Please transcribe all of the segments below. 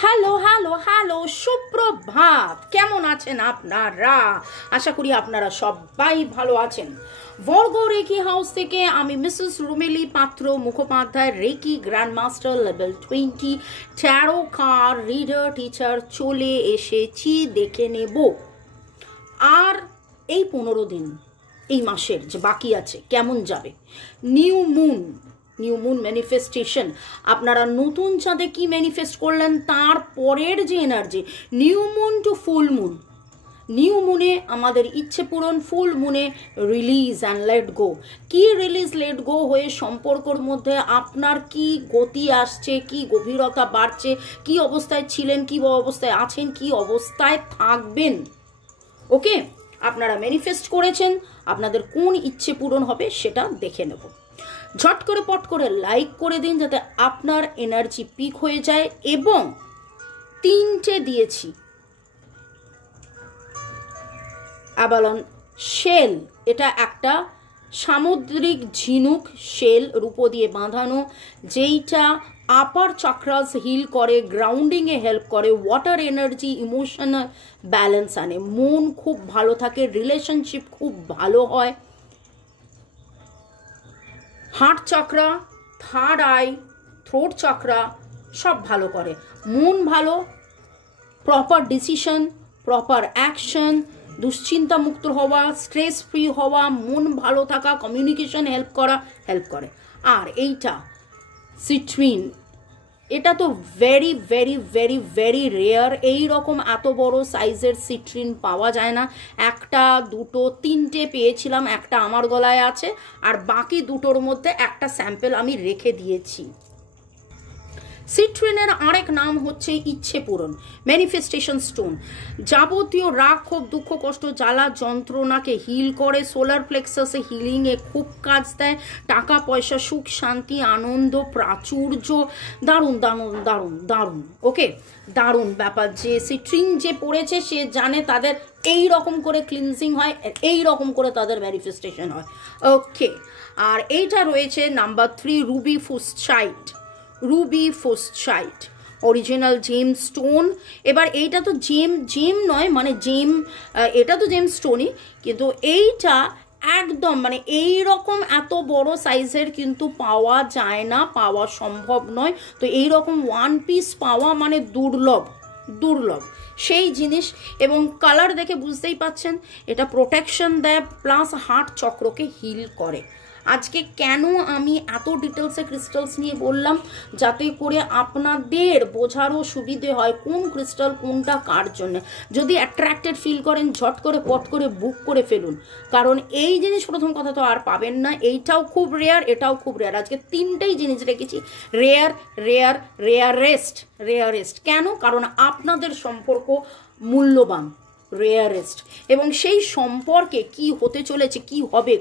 Hello hello hello, সুপ্রভাত। কেমন আছেন আপনারা? আশা করি আপনারা সবাই ভালো আছেন। বর্গ রেকি হাউস থেকে আমি Mrs Rumeli Patra Mukhopadhyay, reiki grandmaster level 20 tarot card reader teacher চলে এসেছি। দেখে নেব আর এই 15 দিন এই মাসের যে বাকি আছে কেমন যাবে। নিউ মুন ম্যানিফেস্টেশন, আপনারা নতুন চাঁদে কি ম্যানিফেস্ট করলেন তার পরের যে energy, new moon to full moon. New মুনে আমাদের ইচ্ছে পূরণ, ফুল মুনে রিলিজ অ্যান্ড লেট গো। কি রিলিজ লেট গো হয়ে সম্পর্কর মধ্যে আপনার কি গতি আসছে, কি গভীরতা বাড়ছে, কি অবস্থায় ছিলেন, কি অবস্থায় আছেন, কি অবস্থায় থাকবেন। ওকে, আপনারা ম্যানিফেস্ট করেছেন, আপনাদের কোন ইচ্ছে পূরণ হবে সেটা দেখে নেব। ঝট করে পট করে লাইক করে দিন যাতে আপনার এনার্জি পিক হয়ে যায়। এবং 3টে দিয়েছি অ্যাবালন শেল, এটা একটা সামুদ্রিক ঝিনুক শেল, রূপো দিয়ে বাঁধানো, যেইটা আপার চাক্রাস হিল করে, গ্রাউন্ডিংয়ে হেল্প করে, ওয়াটার এনার্জি, ইমোশনাল ব্যালেন্স আনে, মন খুব ভালো থাকে, রিলেশনশিপ খুব ভালো হয়, হার্ট চাকরা, থার্ড আই, থ্রোট চাকরা সব ভালো করে। মন ভালো, প্রপার ডিসিশন, প্রপার অ্যাকশন, দুশ্চিন্তা মুক্ত হওয়া, স্ট্রেস ফ্রি হওয়া, মন ভালো থাকা, কমিউনিকেশন হেল্প করে। আর এইটা সিট্রিন, এটা তো very very very very rare. এই রকম এত বড় সাইজের সিট্রিন পাওয়া যায় না। একটা, দুটো, 3টে পেয়েছিলাম, একটা আমার গলায় আছে, আর বাকি দুটোর মধ্যে একটা স্যাম্পল আমি রেখে দিয়েছি। সিট্রিনের আরেক নাম হচ্ছে ইচ্ছে পূরণ, ম্যানিফেস্টেশন স্টোন। যাবতীয় রাগ, ক্ষোভ, দুঃখ, কষ্ট, জ্বালা, যন্ত্রণাকে হিল করে, সোলার প্লেক্সাসে হিলিংয়ে খুব কাজ দেয়, টাকা পয়সা, সুখ, শান্তি, আনন্দ, প্রাচুর্য, দারুণ দারুণ দারুণ দারুণ। ওকে, দারুণ ব্যাপার। যে সিট্রিন যে পড়েছে সে জানে তাদের এই রকম করে ক্লিনজিং হয়, এই রকম করে তাদের ম্যানিফেস্টেশন হয়। ওকে, আর এইটা রয়েছে number 3, ruby fuchsite, original gem stone. এবার এইটা তো জেম নয়, মানে এটা তো জেম স্টোনই, কিন্তু এইটা একদম মানে এই রকম এত বড় সাইজের কিন্তু পাওয়া যায় না, পাওয়া সম্ভব নয়। তো এই রকম 1 পিস পাওয়া মানে দুর্লভ সেই জিনিস। এবং কালার দেখে বুঝতেই পাচ্ছেন এটা প্রোটেকশন দেয়, প্লাস হার্ট চক্রকে হিল করে। আজকে কেন আমি এত ডিটেলসে ক্রিস্টালস নিয়ে বললাম, যাতে করে আপনাদের বোঝারও সুবিধে হয় কোন ক্রিস্টাল কোনটা কার জন্য। যদি অ্যাট্রাক্টেড ফিল করেন, ঝট করে পট করে বুক করে ফেলুন, কারণ এই জিনিস প্রথম কথা তো আর পাবেন না। এইটাও খুব রেয়ার, এটাও খুব রেয়ার। আজকে 3টেই জিনিস রেখেছি রেয়ারেস্ট। কেন? কারণ আপনাদের সম্পর্ক মূল্যবান, রেয়ারেস্ট, এবং সেই সম্পর্কে কি হতে চলেছে, কি হবে,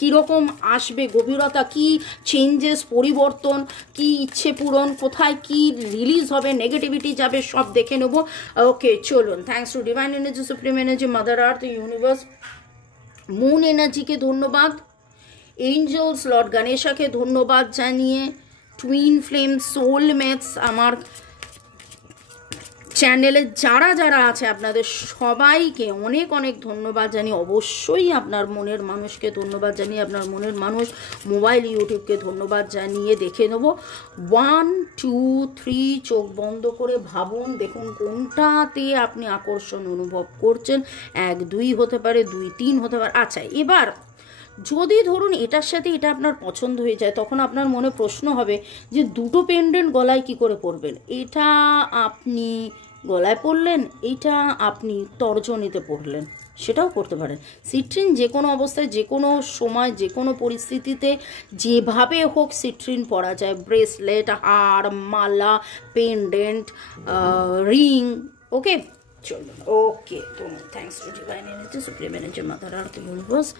কীরকম আসবে গভীরতা, কি চেঞ্জেস, পরিবর্তন, কি ইচ্ছে পূরণ, কোথায় কি রিলিজ হবে, নেগেটিভিটি যাবে, সব দেখে নেব। ওকে, চলুন। Thanks to divine energy, supreme energy, mother earth, universe, moon এনার্জিকে ধন্যবাদ, এঞ্জেলস, লর্ড গণেশাকে ধন্যবাদ জানিয়ে, টুইন ফ্লেম, সোলমেটস, আমার চ্যানেলে যারা আছে আপনাদের সবাইকে অনেক অনেক ধন্যবাদ জানিয়ে, অবশ্যই আপনার মনের মানুষকে ধন্যবাদ জানিয়ে, আপনার মনের মানুষ মোবাইল ইউটিউবকে ধন্যবাদ জানিয়ে দেখে নেব। 1 2 3 চোখ বন্ধ করে ভাবুন, দেখুন কোনটাতে আপনি আকর্ষণ অনুভব করছেন। 1 2 হতে পারে, 2 3 হতে পারে। আচ্ছা, এবার যদি ধরুন এটার সাথে এটা আপনার পছন্দ হয়ে যায়, তখন আপনার মনে প্রশ্ন হবে যে দুটো পেন্ডেন্ট গলায় কি করে পরবেন। এটা আপনি গলায় পরলেন, এইটা আপনি তর্জনীতে পরলেন, সেটাও করতে পারেন। সিট্রিন যে কোনো অবস্থায়, যে কোনো সময়, যে কোনো পরিস্থিতিতে যেভাবে হোক সিট্রিন পরা যায়। ব্রেসলেট, হার, মালা, পেন্ডেন্ট, রিং। ওকে, চলুন। ওকে, তো thanks to divine energy, supreme energy, mother earth, universe,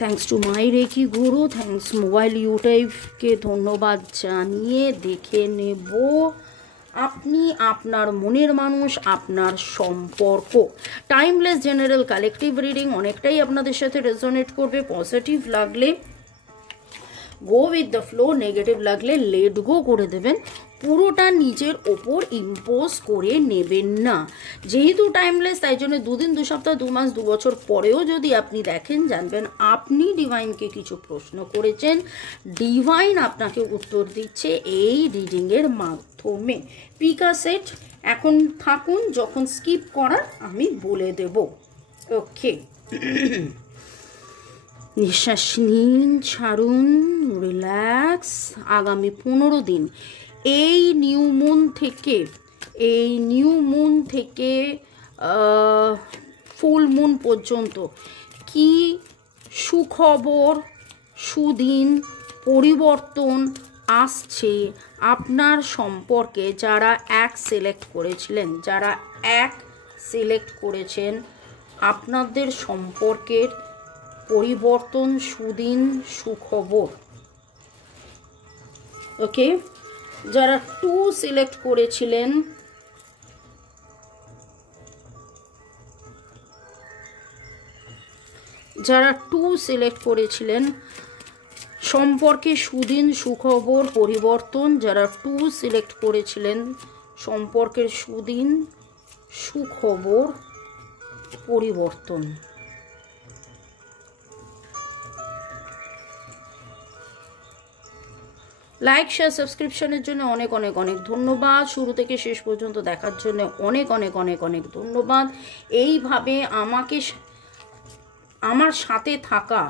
thanks to my reiki guru, thanks mobile ইউটিউবকে ধন্যবাদ জানিয়ে দেখে নেব আপনি, আপনার মনের মানুষ, আপনার সম্পর্ক। টাইমলেস জেনারেল কালেকটিভ রিডিং অনেকটাই আপনাদের সাথে রেজোনেট করবে। পজিটিভ লাগলে go with the flow, negative লাগলে লেট গো করে দেবেন, পুরোটা নিজের ওপর ইম্পোজ করে নেবেন না। যেহেতু টাইমলেস, তাই জন্য 2 দিন 2 সপ্তাহ 2 মাস 2 বছর পরেও যদি আপনি দেখেন, জানবেন আপনি ডিভাইনকে কিছু প্রশ্ন করেছেন, ডিভাইন আপনাকে উত্তর দিচ্ছে এই রিডিংয়ের মাধ্যমে। পিকা সেট এখন থাকুন, যখন স্কিপ করার আমি বলে দেব। ওকে, নিঃশ্বাস নিন, ছাড়ুন, রিল্যাক্স। আগামী 15 দিন এই নিউ মুন থেকে ফুল মুন পর্যন্ত কি সুখবর, সুদিন, পরিবর্তন আসছে আপনার সম্পর্কে। যারা এক সিলেক্ট করেছেন, আপনাদের সম্পর্কের পরিবর্তন, সুদিন, সুখবর। ওকে, যারা 2 সিলেক্ট করেছিলেন, সম্পর্কে সুদিন, সুখবর, পরিবর্তন। যারা 2 সিলেক্ট করেছিলেন, সম্পর্কের সুদিন, সুখবর, পরিবর্তন। লাইক, শেয়ার, সাবস্ক্রিপশনের জন্য অনেক অনেক অনেক ধন্যবাদ। শুরু থেকে শেষ পর্যন্ত দেখার জন্য অনেক অনেক অনেক অনেক ধন্যবাদ। এইভাবে আমার সাথে থাকা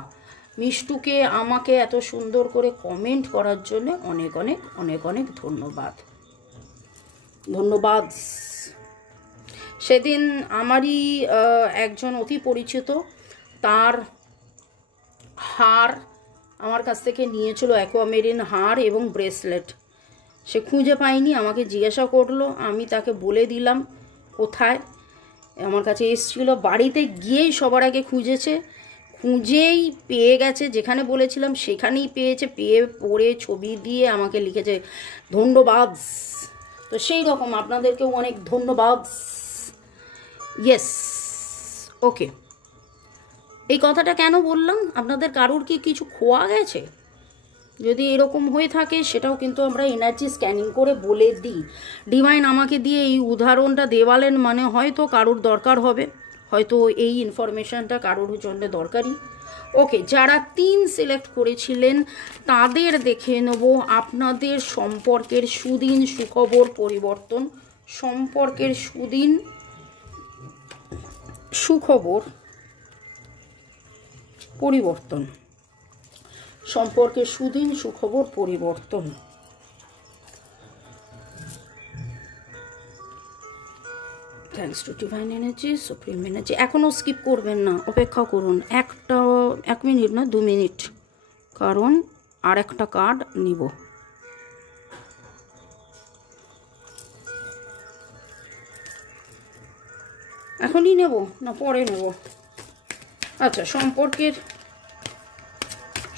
মিষ্টুকে আমাকে এত সুন্দর করে কমেন্ট করার জন্য অনেক অনেক অনেক অনেক ধন্যবাদ। সেদিন আমারই একজন অতি পরিচিত, তার হার আমার কাছ থেকে নিয়েছিল, অ্যাকোয়ামেরিন হার এবং ব্রেসলেট। সে খুঁজে পায়নি, আমাকে জিজ্ঞাসা করলো, আমি তাকে বলে দিলাম কোথায়। আমার কাছে এসেছিল, বাড়িতে গিয়েই সবার আগে খুঁজেই পেয়ে গেছে। যেখানে বলেছিলাম সেখানেই পেয়েছে, পেয়ে পড়ে ছবি দিয়ে আমাকে লিখেছে ধন্যবাদ। তো সেই রকম আপনাদেরকেও অনেক ধন্যবাদ। ইয়েস, ওকে। এই কথাটা কেন বললাম, আপনাদের কারোর কি কিছু খোয়া গেছে? যদি এরকম হয়ে থাকে সেটাও কিন্তু আমরা এনার্জি স্ক্যানিং করে বলে দিই। ডিভাইন আমাকে দিয়ে এই উদাহরণটা দেওয়ালেন, মানে হয়তো কারোর দরকার হবে, হয়তো এই ইনফরমেশনটা কারোর জন্য দরকারি। ওকে, যারা 3 সিলেক্ট করেছিলেন তাদের দেখে নেব আপনাদের সম্পর্কের সুদিন, সুখবর, পরিবর্তন। সম্পর্কের সুদিন, সুখবর, পরিবর্তন। সম্পর্কের সুদিন, সুখবর, পরিবর্তন। Thanks to divine energy, supreme energy. এখনও স্কিপ করবেন না, অপেক্ষা করুন 1 মিনিট না 2 মিনিট, কারণ আর একটা কার্ড নিব। এখনই নেব না পরে নেব? আচ্ছা,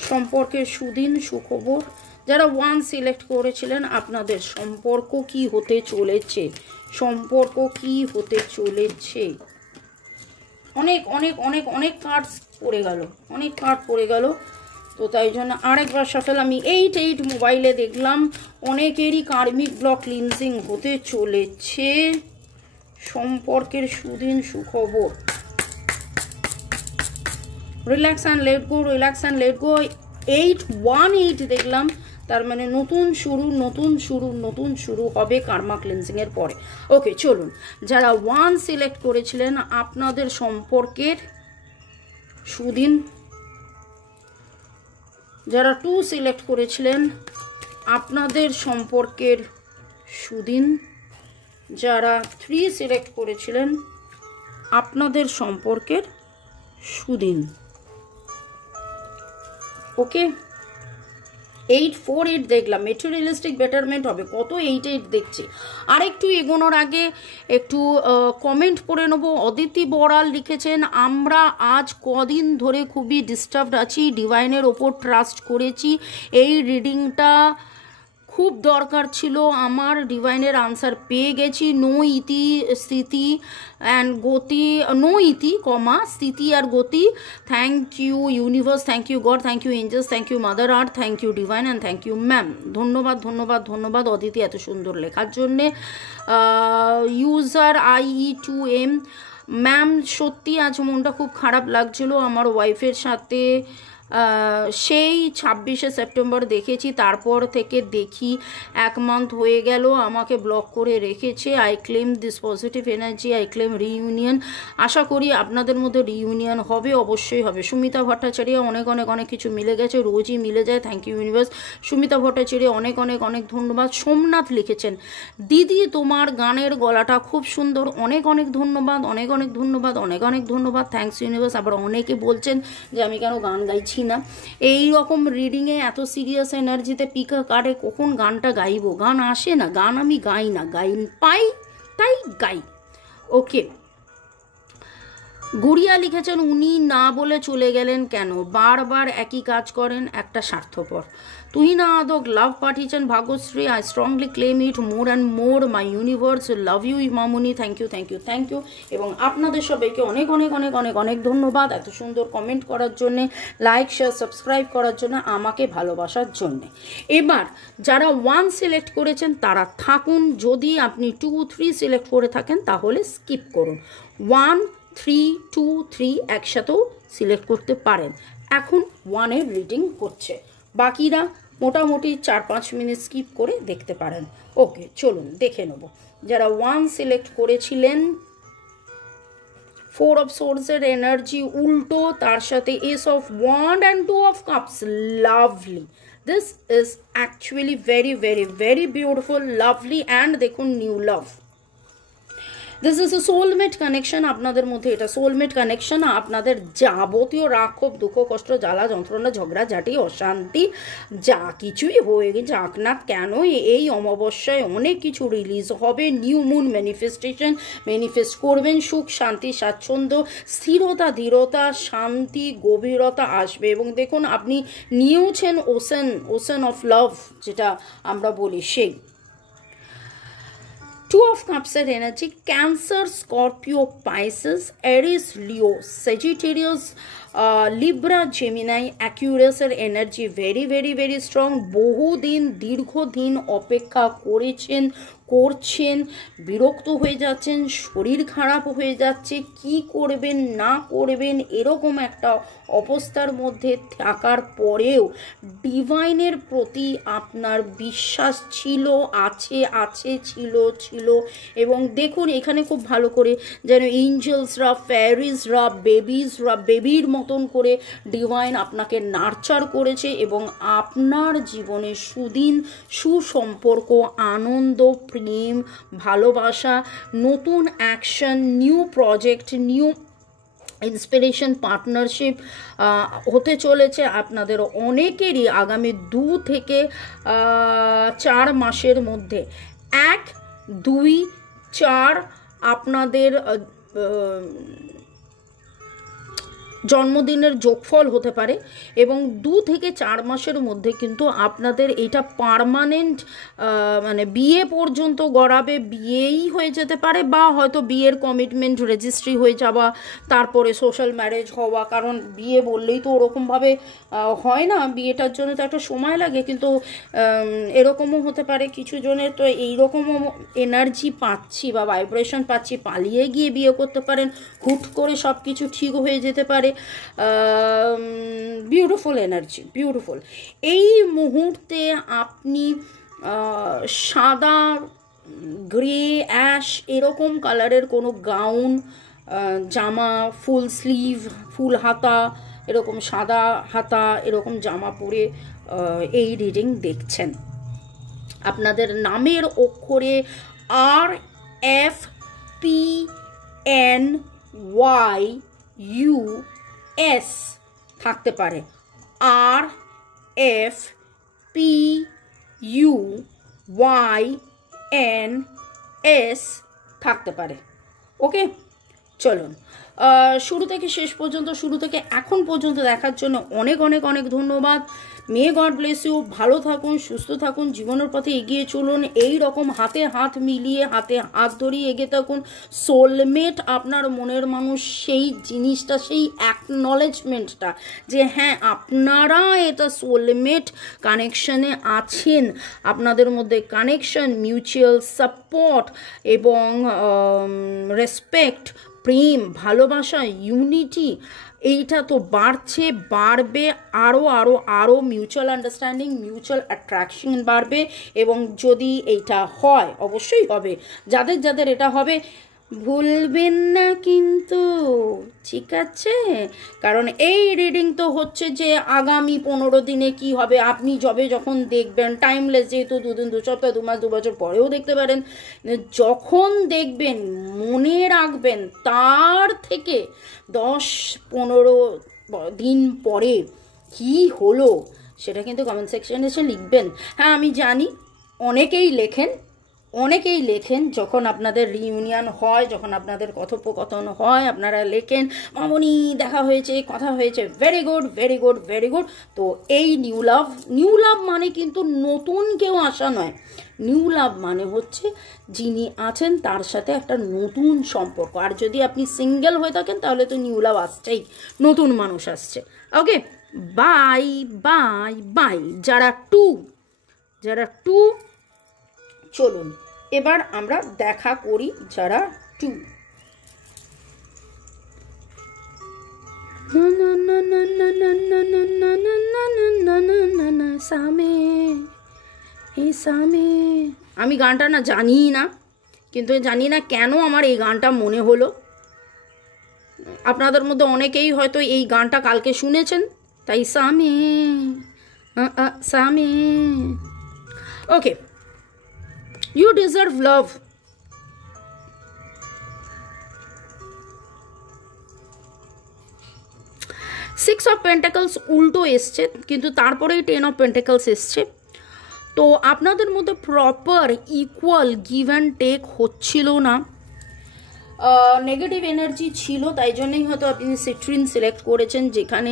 সম্পর্কের সুদিন, সুখবর। যারা 1 সিলেক্ট করেছিলেন, আপনাদের সম্পর্ক কি হতে চলেছে, সম্পর্ক কি হতে চলেছে। অনেক অনেক অনেক অনেক কার্ড পড়ে গেল, তো তাই জন্য আরেকবার শাফেল আমি 8 মোবাইলে দেখলাম। অনেকেরই কার্মিক ব্লক ক্লিনজিং হতে চলেছে। সম্পর্কের সুদিন, সুখবর। Relax and let go, relax and let গো। 8 দেখলাম, তার মানে নতুন শুরু হবে কার্মা ক্লিনজিংয়ের পরে। ওকে, চলুন। যারা 1 সিলেক্ট করেছিলেন, আপনাদের সম্পর্কের সুদিন। যারা 2 সিলেক্ট করেছিলেন, আপনাদের সম্পর্কের সুদিন। যারা 3 সিলেক্ট করেছিলেন, আপনাদের সম্পর্কের সুদিন। ওকে, 8 দেখলাম, মেটেরিয়ালিস্টিক বেটারমেন্ট হবে। কত 8 দেখছি। আর একটু এগোনোর আগে একটু কমেন্ট পড়ে নেবো। অদিতি বড়াল লিখেছেন, আমরা আজ কদিন ধরে খুবই ডিস্টার্বড আছি, ডিভাইনের ওপর ট্রাস্ট করেছি, এই রিডিংটা খুব দরকার ছিল আমার, ডিভাইনের আনসার পেয়ে গেছি। নো ইতি স্থিতি অ্যান্ড গতি, নো ইতি কমা স্থিতি আর গতি। Thank you universe, thank you God, thank you angels, thank you mother earth, thank you divine and thank you ma'am. ধন্যবাদ ধন্যবাদ ধন্যবাদ অদিতি এত সুন্দর লেখার জন্যে। ইউজার IE2M, ম্যাম সত্যি আজ মনটা খুব খারাপ লাগছিল আমার ওয়াইফের সাথে। সেই 26শে সেপ্টেম্বর দেখেছি, তারপর থেকে দেখি 1 মান্থ হয়ে গেল আমাকে ব্লক করে রেখেছে। I claim this positive energy, I claim reunion. আশা করি আপনাদের মধ্যে রিইউনিয়ন হবে, অবশ্যই হবে। সুমিতা ভট্টাচার্য, অনেক অনেক অনেক কিছু মিলে গেছে, রোজই মিলে যায়, thank you universe. Sumita Bhattacharya অনেক অনেক অনেক ধন্যবাদ। সোমনাথ লিখেছেন, দিদি তোমার গানের গলাটা খুব সুন্দর, অনেক অনেক ধন্যবাদ, অনেক অনেক ধন্যবাদ, অনেক অনেক ধন্যবাদ, থ্যাংকস ইউনিভার্স। আবার অনেকে বলছেন যে আমি কেন গান গাইছি না। এই রকম রিডিংয়ে এত সিরিয়াস এনার্জিতে পিকা কাটে, কখন গানটা গাইবো, গান আসে না, গান আমি গাই না, গাই পাই তাই গাই। ওকে, গুড়িয়া লিখেছেন, উনি না বলে চলে গেলেন কেন, বারবার একই কাজ করেন, একটা স্বার্থপর। তুহিনা আদক লাভ পাঠিয়েছেন, Bhagyashree, I strongly claim it more and more, my universe love you মামুনি, thank you thank you thank you. এবং আপনাদের সবাইকে অনেক অনেক অনেক অনেক অনেক ধন্যবাদ এত সুন্দর কমেন্ট করার জন্যে, লাইক শেয়ার সাবস্ক্রাইব করার জন্য, আমাকে ভালোবাসার জন্যে। এবার যারা 1 সিলেক্ট করেছেন তারা থাকুন, যদি আপনি 2, 3 সিলেক্ট করে থাকেন তাহলে স্কিপ করুন। 1, 3, 2, 3 একসাথেও সিলেক্ট করতে পারেন। এখন 1-এর রিডিং হচ্ছে, বাকিরা মোটামুটি 4-5 মিনিট স্কিপ করে দেখতে পারেন। ওকে, চলুন দেখে নেব। যারা 1 সিলেক্ট করেছিলেন, 4 অফ সোর্সের এনার্জি উল্টো, তার সাথে ace of wand and 2 of cups, lovely. This is actually very very very beautiful, lovely and দেখুন new love. This is a soulmate connection, আপনাদের মধ্যে এটা সোলমেট কানেকশন। আপনাদের যাবতীয় রাগ ক্ষোভ দুঃখ কষ্ট জ্বালা যন্ত্রণা ঝগড়াঝাটি অশান্তি যা কিছুই হয়ে যাক না কেন, এই অমাবস্যায় অনেক কিছু রিলিজ হবে। নিউ মুন ম্যানিফেস্টেশন, ম্যানিফেস্ট করবেন, সুখ শান্তি স্বাচ্ছন্দ্য স্থিরতা দৃঢ়তা শান্তি গভীরতা আসবে। এবং দেখুন আপনি নিয়েওছেন ওশান অফ লাভ যেটা আমরা বলি, সেই 2 of Cups energy, Cancer, Scorpio, Pisces, Aries, Leo, Sagittarius, Libra, Gemini, Aquarius energy very very very strong. বহুদিন দীর্ঘদিন অপেক্ষা করছেন, বিরক্ত হয়ে যাচ্ছেন, শরীর খারাপ হয়ে যাচ্ছে, কি করবেন না করবেন এরকম একটা অবস্থার মধ্যে থাকার পরেও ডিভাইনের প্রতি আপনার বিশ্বাস ছিল, ছিল। এবং দেখুন এখানে খুব ভালো করে যেন এঞ্জেলসরা, ফ্যারিজরা, বেবির মতন করে ডিভাইন আপনাকে নার্চার করেছে এবং আপনার জীবনে সুসম্পর্ক, আনন্দ, প্রেম, ভালোবাসা, নতুন action, new project, new inspiration, partnership হতে চলেছে আপনাদের অনেকেরই আগামী 2 থেকে 4 মাসের মধ্যে। 1, 2, 4 আপনাদের জন্মদিনের যোগফল হতে পারে এবং 2 থেকে 4 মাসের মধ্যে কিন্তু আপনাদের এটা পার্মানেন্ট মানে বিয়ে পর্যন্ত গড়াবে, বিয়েই হয়ে যেতে পারে বা হয়তো বিয়ের কমিটমেন্ট রেজিস্ট্রি হয়ে যাওয়া, তারপরে সোশ্যাল ম্যারেজ হওয়া। কারণ বিয়ে বললেই তো ওরকমভাবে হয় না, বিয়েটার জন্য তো একটা সময় লাগে, কিন্তু এরকমও হতে পারে কিছু জনের। তো এইরকমও এনার্জি পাচ্ছি বা ভাইব্রেশন পাচ্ছি, পালিয়ে গিয়ে বিয়ে করতে পারেন, হুট করে সব কিছু ঠিক হয়ে যেতে পারে। Beautiful energy, beautiful. এই মুহূর্তে আপনি সাদা, গ্রে, অ্যাশ এরকম কালারের কোনো গাউন, জামা, ফুল স্লিভ, ফুল হাতা, এরকম সাদা হাতা এরকম জামা পরে এই রিডিং দেখছেন। আপনাদের নামের অক্ষরে RFPNYUS থাকতে পারে, RFPUYNS থাকতে পারে। ওকে, চলুন শুরু থেকে শেষ পর্যন্ত, শুরু থেকে এখন পর্যন্ত দেখার জন্য অনেক অনেক অনেক ধন্যবাদ। May God bless you. ভালো থাকুন, সুস্থ থাকুন, জীবনের পথে এগিয়ে চলুন, এই রকম হাতে হাত মিলিয়ে, হাতে হাত ধরিয়ে এগিয়ে থাকুন। সোলমেট আপনার মনের মানুষ, সেই জিনিসটা, সেই অ্যাকনলেজমেন্টটা যে হ্যাঁ আপনারা এটা সোলমেট কানেকশনে আছেন, আপনাদের মধ্যে কানেকশন, মিউচুয়াল সাপোর্ট এবং রেসপেক্ট, প্রেম, ভালোবাসা, ইউনিটি, এইটা তো বাড়ছে, বাড়বে আরও আরও আরও। মিউচুয়াল আন্ডারস্ট্যান্ডিং, মিউচুয়াল অ্যাট্রাকশন বাড়বে। এবং যদি এইটা হয়, অবশ্যই হবে, যাদের যাদের এটা হবে ভুলবেন না কিন্তু, ঠিক আছে? কারণ এই রিডিং তো হচ্ছে যে আগামী 15 দিনে কি হবে আপনি যখন দেখবেন, টাইমলেস যেহেতু, 2 দিন, 2 সপ্তাহ, 2 মাস, 2 বছর পরেও দেখতে পারেন, যখন দেখবেন মনে রাখবেন তার থেকে 10-15 দিন পরে কি হলো সেটা কিন্তু কমেন্ট সেকশনে এসে লিখবেন। হ্যাঁ আমি জানি অনেকেই লেখেন যখন আপনাদের রিইউনিয়ন হয়, যখন আপনাদের কথোপকথন হয়, আপনারা লেখেন মামনি দেখা হয়েছে, কথা হয়েছে, very good very good very good. তো এই নিউ লাভ মানে কিন্তু নতুন কেউ আসা নয়। নিউ লাভ মানে হচ্ছে যিনি আছেন তার সাথে একটা নতুন সম্পর্ক। আর যদি আপনি সিঙ্গেল হয়ে থাকেন তাহলে তো নিউ লাভ আসছেই, নতুন মানুষ আসছে। ওকে, বাই বাই বাই। যারা টু চলুন এবার আমরা দেখা করি যারা 2। আমি গানটা না জানি না, কিন্তু জানি না কেন আমার এই গানটা মনে হলো। আপনাদের মধ্যে অনেকেই হয়তো এই গানটা কালকে শুনেছেন, তাই সামে। ওকে, you deserve love. Six of Pentacles উল্টো এসছে, কিন্তু তারপরেই 10 of Pentacles এসছে। তো আপনাদের মধ্যে proper equal give and take হচ্ছিল না, নেগেটিভ এনার্জি ছিল, তাই জন্যই হয়তো আপনি সিট্রিন সিলেক্ট করেছেন, যেখানে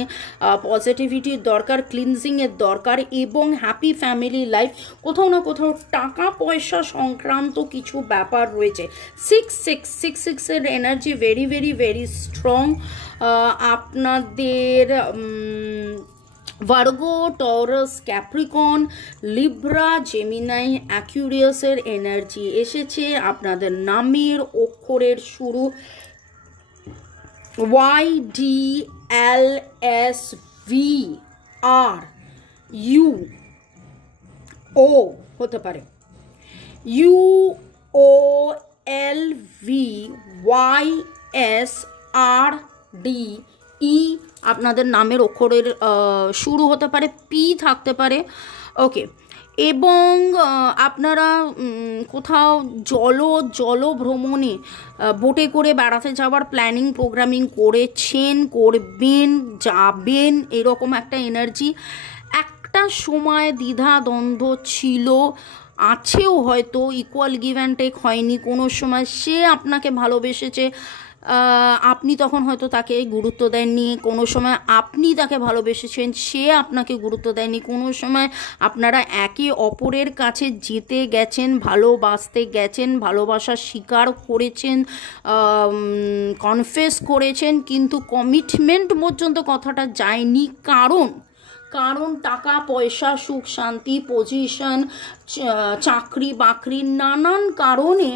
পজিটিভিটির দরকার, ক্লিনজিংয়ের দরকার এবং হ্যাপি ফ্যামিলি লাইফ। কোথাও না কোথাও টাকা পয়সা সংক্রান্ত কিছু ব্যাপার রয়েছে। 6-6-6-6 এর energy very very very strong. আপনাদের Virgo, Taurus, Capricorn, Libra, Gemini, অ্যাকুরিয়াসের এনার্জি এসেছে। আপনাদের নামের অক্ষরের শুরু YDLSVRU ও হতে পারে, UOLVYSRDE আপনাদের নামের অক্ষরের শুরু হতে পারে, পি থাকতে পারে। ওকে, এবং আপনারা কোথাও জল ভ্রমণে বোটে করে বেড়াতে যাওয়ার প্ল্যানিং প্রোগ্রামিং করেছেন, করবেন, যাবেন, এরকম একটা এনার্জি। একটা সময় দ্বিধা দ্বন্দ্ব ছিল, আছেও হয়তো, ইকুয়াল গিভ অ্যান্ড টেক হয়নি। কোনো সময় সে আপনাকে ভালোবেসেছে, আপনি তখন হয়তো তাকে গুরুত্ব দেননি, কোনো সময় আপনি তাকে ভালোবেসেছেন, সে আপনাকে গুরুত্ব দেয়নি, কোনো সময় আপনারা একে অপরের কাছে যেতে গেছেন, ভালোবাসতে গেছেন, ভালোবাসা স্বীকার করেছেন, কনফেস করেছেন, কিন্তু কমিটমেন্ট পর্যন্ত কথাটা যায়নি। কারণ টাকা পয়সা, সুখ শান্তি, পজিশন, চাকরি বাকরি, নানান কারণে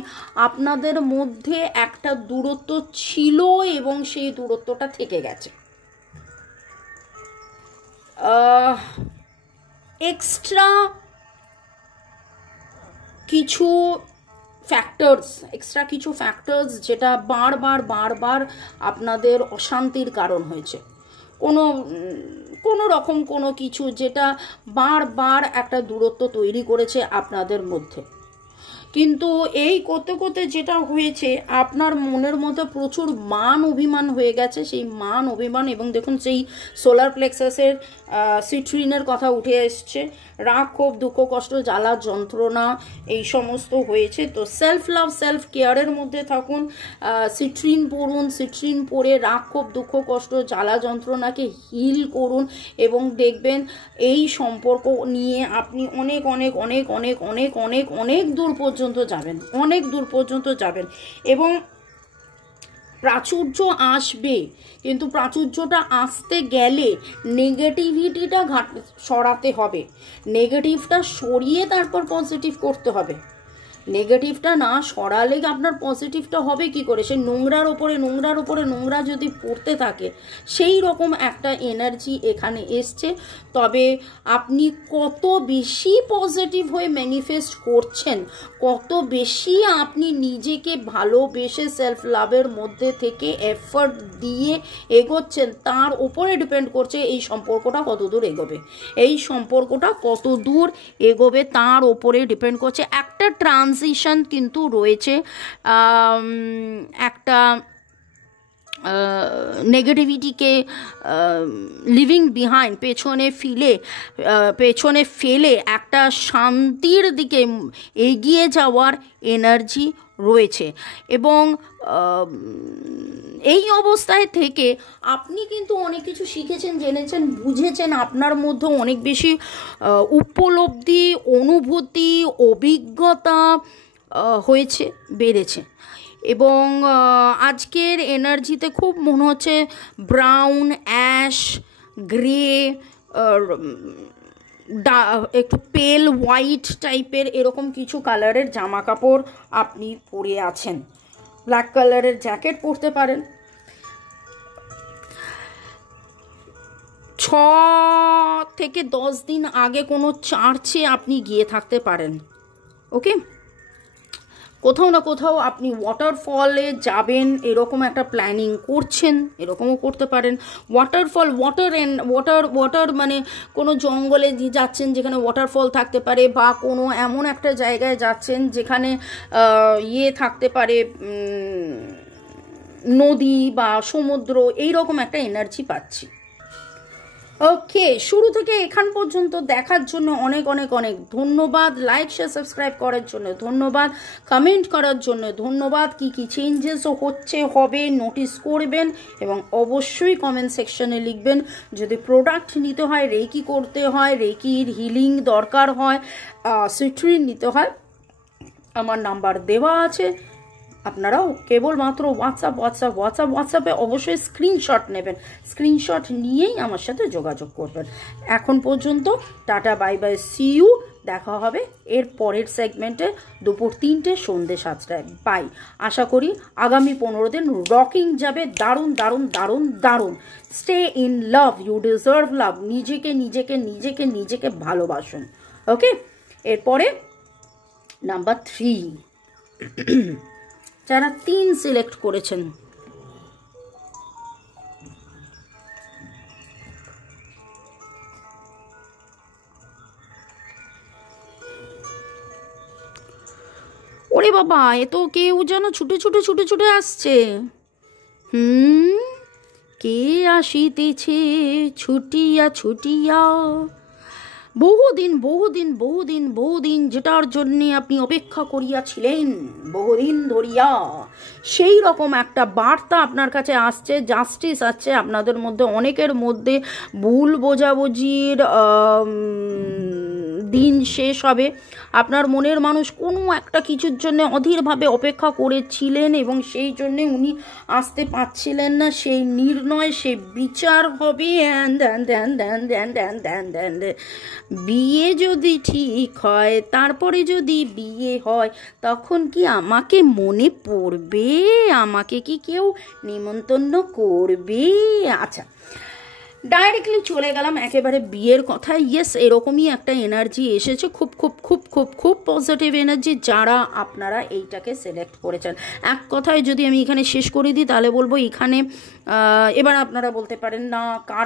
আপনাদের মধ্যে একটা দূরত্ব ছিল এবং সেই দূরত্বটা থেকে গেছে। এক্সট্রা কিছু ফ্যাক্টরস যেটা বারবার আপনাদের অশান্তির কারণ হয়েছে, কোনো রকম কোনো কিছু যেটা বারবার একটা দূরত্ব তৈরি করেছে আপনাদের মধ্যে। কিন্তু এই করতে করতে যেটা হয়েছে, আপনার মনের মধ্যে প্রচুর মান অভিমান হয়ে গেছে। সেই মান অভিমান, এবং দেখুন সেই সোলার প্লেক্সাসের সিট্রিনের কথা উঠে এসছে, রাগ ক্ষোভ দুঃখ কষ্ট জ্বালা যন্ত্রণা এই সমস্ত হয়েছে। তো সেলফ লাভ সেলফ কেয়ারের মধ্যে থাকুন, সিট্রিন পড়ুন, সিট্রিন পরে রাগ ক্ষোভ দুঃখ কষ্ট জ্বালা যন্ত্রণাকে হিল করুন এবং দেখবেন এই সম্পর্ক নিয়ে আপনি অনেক অনেক অনেক অনেক অনেক অনেক অনেক দূর পর্যন্ত যাবেন, অনেক দূর পর্যন্ত যাবেন। এবং প্রাচুর্য আসবে, কিন্তু প্রাচুর্যটা আসতে গেলে নেগেটিভিটিটা সরাতে হবে, নেগেটিভটা সরিয়ে তারপর পজিটিভ করতে হবে। নেগেটিভটা না সরালে আপনার পজিটিভটা হবে কি করে? সে নোংরার ওপরে নোংরা যদি পড়তে থাকে, সেই রকম একটা এনার্জি এখানে এসছে। তবে আপনি কত বেশি পজিটিভ হয়ে ম্যানিফেস্ট করছেন, কত বেশি আপনি নিজেকে ভালোবেসে সেলফ লাভের মধ্যে থেকে এফর্ট দিয়ে এগোচ্ছেন, তার উপরে ডিপেন্ড করছে এই সম্পর্কটা কত দূর এগোবে। এই সম্পর্কটা কত দূর এগোবে তার ওপরে ডিপেন্ড করছে। একটা ট্রানজিশন কিন্তু রয়েছে, একটা নেগেটিভিটিকে লিভিং বিহাইন্ড পেছনে ফেলে একটা শান্তির দিকে এগিয়ে যাওয়ার এনার্জি রয়েছে। এবং এই অবস্থায় থেকে আপনি কিন্তু অনেক কিছু শিখেছেন, জেনেছেন, বুঝেছেন, আপনার মধ্যে অনেক বেশি উপলব্ধি, অনুভূতি, অভিজ্ঞতা হয়েছে, বেড়েছে। এবং আজকের এনার্জিতে খুব মনে হচ্ছে ব্রাউন, অ্যাশ, গ্রে, একটু পেল হোয়াইট টাইপের এরকম কিছু কালারের জামা কাপড় আপনি পরে আছেন। ব্ল্যাক কালারের জ্যাকেট পরতে পারেন। 6 থেকে 10 দিন আগে কোনো চার্চে আপনি গিয়ে থাকতে পারেন। ওকে, কোথাও না কোথাও আপনি ওয়াটারফলে যাবেন এরকম একটা প্ল্যানিং করছেন, এরকমও করতে পারেন। ওয়াটারফল, ওয়াটার মানে কোনো জঙ্গলে যাচ্ছেন যেখানে ওয়াটারফল থাকতে পারে, বা কোনো এমন একটা জায়গায় যাচ্ছেন যেখানে থাকতে পারে নদী বা সমুদ্র, এইরকম একটা এনার্জি পাচ্ছি। ওকে, শুরু থেকে এখান পর্যন্ত দেখার জন্য অনেক অনেক অনেক ধন্যবাদ। লাইক শেয়ার সাবস্ক্রাইব করার জন্য ধন্যবাদ, কমেন্ট করার জন্য ধন্যবাদ। কি কি চেঞ্জেসও হচ্ছে হবে নোটিস করবেন এবং অবশ্যই কমেন্ট সেকশনে লিখবেন। যদি প্রোডাক্ট নিতে হয়, রেকি করতে হয়, রেকির হিলিং দরকার হয়, সিট্রিন নিতে হয়, আমার নাম্বার দেওয়া আছে। আপনারাও কেবলমাত্র হোয়াটসঅ্যাপে অবশ্যই স্ক্রিনশট নেবেন, স্ক্রিনশট নিয়েই আমার সাথে যোগাযোগ করবেন। এখন পর্যন্ত টাটা, বাই বাই, সি ইউ। দেখা হবে এর পরের সেগমেন্টে দুপুর 3টে, সন্ধ্যে 7টায়। বাই। আশা করি আগামী 15 দিন রকিং যাবে, দারুণ দারুণ দারুণ দারুণ। Stay in love, you deserve love. নিজেকে ভালোবাসুন। ওকে, এরপরে নাম্বার 3 যারা 3 সিলেক্ট করেছেন, ওরে বাবা, এ তো কেউ যেন ছুটে আসছে। কে আসিতেছে ছুটিয়া বহুদিন যেটার জন্য আপনি অপেক্ষা করিয়াছিলেন বহুদিন ধরিয়া, সেই রকম একটা বার্তা আপনার কাছে আসছে। জাস্টিস আছে আপনাদের মধ্যে, অনেকের মধ্যে ভুল বোঝাবুঝির দিন শেষ হবে। আপনার মনের মানুষ কোনো একটা কিছুর জন্য অধীরভাবে অপেক্ষা করেছিলেন এবং সেই জন্যে উনি আসতে পারছিলেন না। সেই নির্ণয়, সেই বিচার হবে। বিয়ে যদি ঠিক হয়, তারপরে যদি বিয়ে হয়, তখন কি আমাকে মনে পড়বে? আমাকে কি কেউ নিমন্ত্রণ করবে? আচ্ছা, ডাইরেক্টলি চলে গেলাম একেবারে বিয়ের কথায়। ইয়েস, এরকমই একটা এনার্জি এসেছে, খুব খুব খুব খুব খুব পজিটিভ এনার্জি, যারা আপনারা এইটাকে সিলেক্ট করেছেন। এক কথায় যদি আমি এখানে শেষ করে দিই, তাহলে বলবো এখানে এবার আপনারা বলতে পারেন না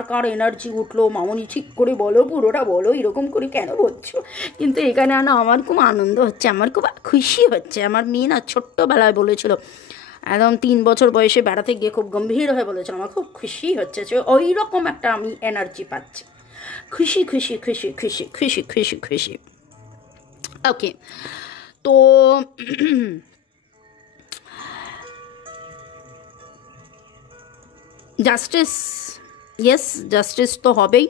কার এনার্জি উঠলো, মামনি ঠিক করে বলো, পুরোটা বলো, এরকম করে কেন বলছো। কিন্তু এখানে আমার খুব আনন্দ হচ্ছে, আমার খুব খুশি হচ্ছে। আমার মেয়ে না ছোট্টবেলায় বলেছিল, একদম 3 বছর বয়সে বেড়াতে গিয়ে খুব গম্ভীর হয়ে বলেছিল, আমার খুব খুশি হচ্ছে। ওই রকম একটা আমি এনার্জি পাচ্ছি। খুশি খুশি খুশি খুশি খুশি খুশি খুশি। ওকে, তো জাস্টিস, ইয়েস জাস্টিস তো হবেই।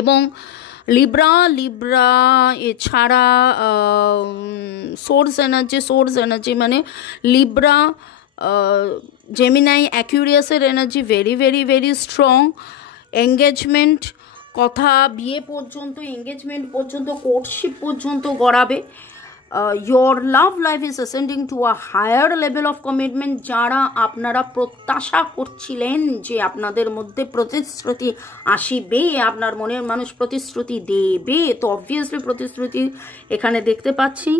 এবং লিব্রা এছাড়া সোর্স এনার্জি মানে লিব্রা, জেমিনাই, অ্যাকুরিয়াসের energy very very very strong. Engagement, কথা বিয়ে পর্যন্ত, এঙ্গেজমেন্ট পর্যন্ত, কোর্টশিপ পর্যন্ত গড়াবে। your love life is ascending to a higher level of commitment। যারা আপনারা প্রত্যাশা করছিলেন যে আপনাদের মধ্যে প্রতিশ্রুতি আসিবে, আপনার মনের মানুষ প্রতিশ্রুতি দেবে, তো অবভিয়াসলি প্রতিশ্রুতি এখানে দেখতে পাচ্ছি।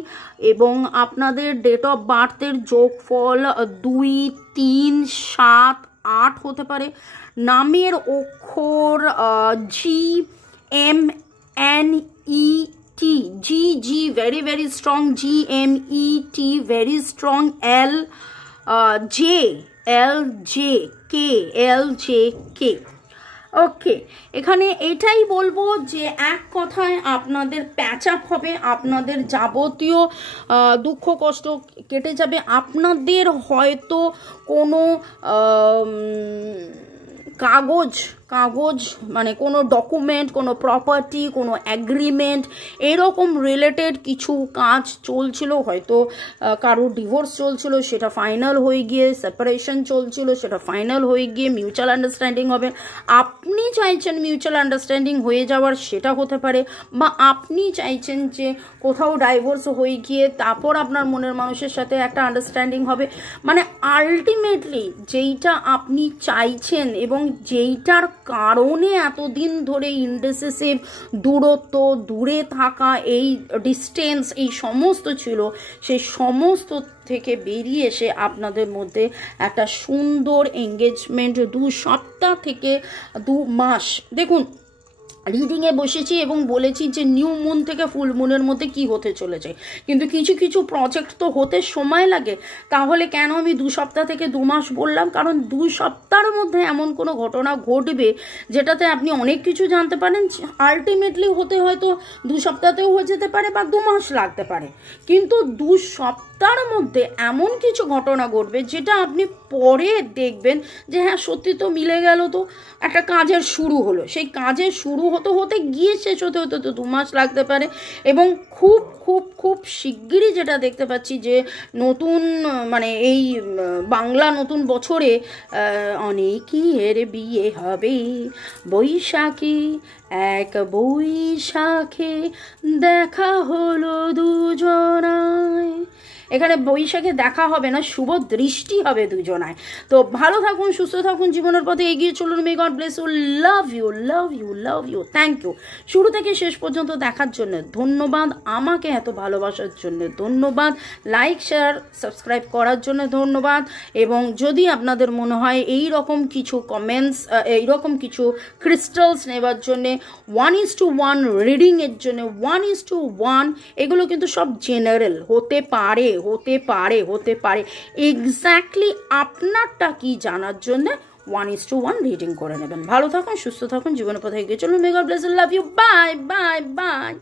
এবং আপনাদের ডেট অফ বার্থের যোগফল 2, 3, 7, 8 হতে পারে। নামের অক্ষর GMNE G very very strong, GMET very strong, LJK। ওকে, এখানে এটাই বলবো যে এক কথায় আপনাদের প্যাচ আপ হবে, আপনাদের যাবতীয় দুঃখ কষ্ট কেটে যাবে। আপনাদের হয়তো কোনো কাগজ মানে কোনো ডকুমেন্ট, কোনো প্রপার্টি, কোনো অ্যাগ্রিমেন্ট এরকম রিলেটেড কিছু কাজ চলছিল, হয়তো কারোর ডিভোর্স চলছিল সেটা ফাইনাল হয়ে গিয়ে, সেপারেশন চলছিল সেটা ফাইনাল হয়ে গিয়ে মিউচুয়াল আন্ডারস্ট্যান্ডিং হবে। আপনি চাইছেন মিউচুয়াল আন্ডারস্ট্যান্ডিং হয়ে যাওয়ার, সেটা হতে পারে। বা আপনি চাইছেন যে কোথাও ডাইভোর্স হয়ে গিয়ে তারপর আপনার মনের মানুষের সাথে একটা আন্ডারস্ট্যান্ডিং হবে। মানে আলটিমেটলি যেইটা আপনি চাইছেন এবং যেইটার কারণে এতদিন ধরে ইনডিসিসিভ, দূরত্ব, দূরে থাকা, এই ডিস্টেন্স, এই সমস্ত ছিল, সেই সমস্ত থেকে বেরিয়ে এসে আপনাদের মধ্যে একটা সুন্দর এঙ্গেজমেন্ট 2 সপ্তাহ থেকে 2 মাস। দেখুন, রিডিংয়ে বসেছি এবং বলেছি যে নিউ মুন থেকে ফুল মুনের মধ্যে কি হতে চলেছে, কিন্তু কিছু কিছু প্রজেক্ট তো হতে সময় লাগে। তাহলে কেন আমি 2 সপ্তাহ থেকে 2 মাস বললাম? কারণ 2 সপ্তাহের মধ্যে এমন কোনো ঘটনা ঘটবে যেটাতে আপনি অনেক কিছু জানতে পারেন। আলটিমেটলি হতে হয়তো 2 সপ্তাহতেও হয়ে যেতে পারে বা 2 মাস লাগতে পারে, কিন্তু 2 সপ্তাহের মধ্যে এমন কিছু ঘটনা ঘটবে যেটা আপনি পরে দেখবেন যে হ্যাঁ সত্যি তো মিলে গেল, তো একটা কাজের শুরু হলো, সেই কাজের শুরু হতে হতে গিয়ে শেষ হতে হতে তো 2 মাস লাগতে পারে। এবং খুব খুব খুব শিগগিরই যেটা দেখতে পাচ্ছি যে নতুন মানে এই বাংলা নতুন বছরে অনেকের বিয়ে হবে। বৈশাখী এক বৈশাখে দেখা হলো দুজনায়। এখানে বৈশাখে দেখা হবে না, শুভ দৃষ্টি হবে দুজনায়। তো ভালো থাকুন, সুস্থ থাকুন, জীবনের পথে এগিয়ে চলুন। May God bless you, love you love you love you. Thank you শুরু থেকে শেষ পর্যন্ত দেখার জন্য ধন্যবাদ, আমাকে এত ভালোবাসার জন্য ধন্যবাদ, লাইক শেয়ার সাবস্ক্রাইব করার জন্য ধন্যবাদ। এবং যদি আপনাদের মনে হয় এই রকম কিছু কমেন্টস, এইরকম কিছু ক্রিস্টালস নেবার জন্যে 1:1 রিডিংয়ের জন্য 1:1, এগুলো কিন্তু সব জেনারেল হতে পারে, এক্স্যাক্টলি আপনারটা কি জানার জন্য 1:1 রিডিং করে নেবেন। ভালো থাকুন, সুস্থ থাকুন, জীবনের পথে এগিয়ে চলুন। May God bless you, love you, bye bye by.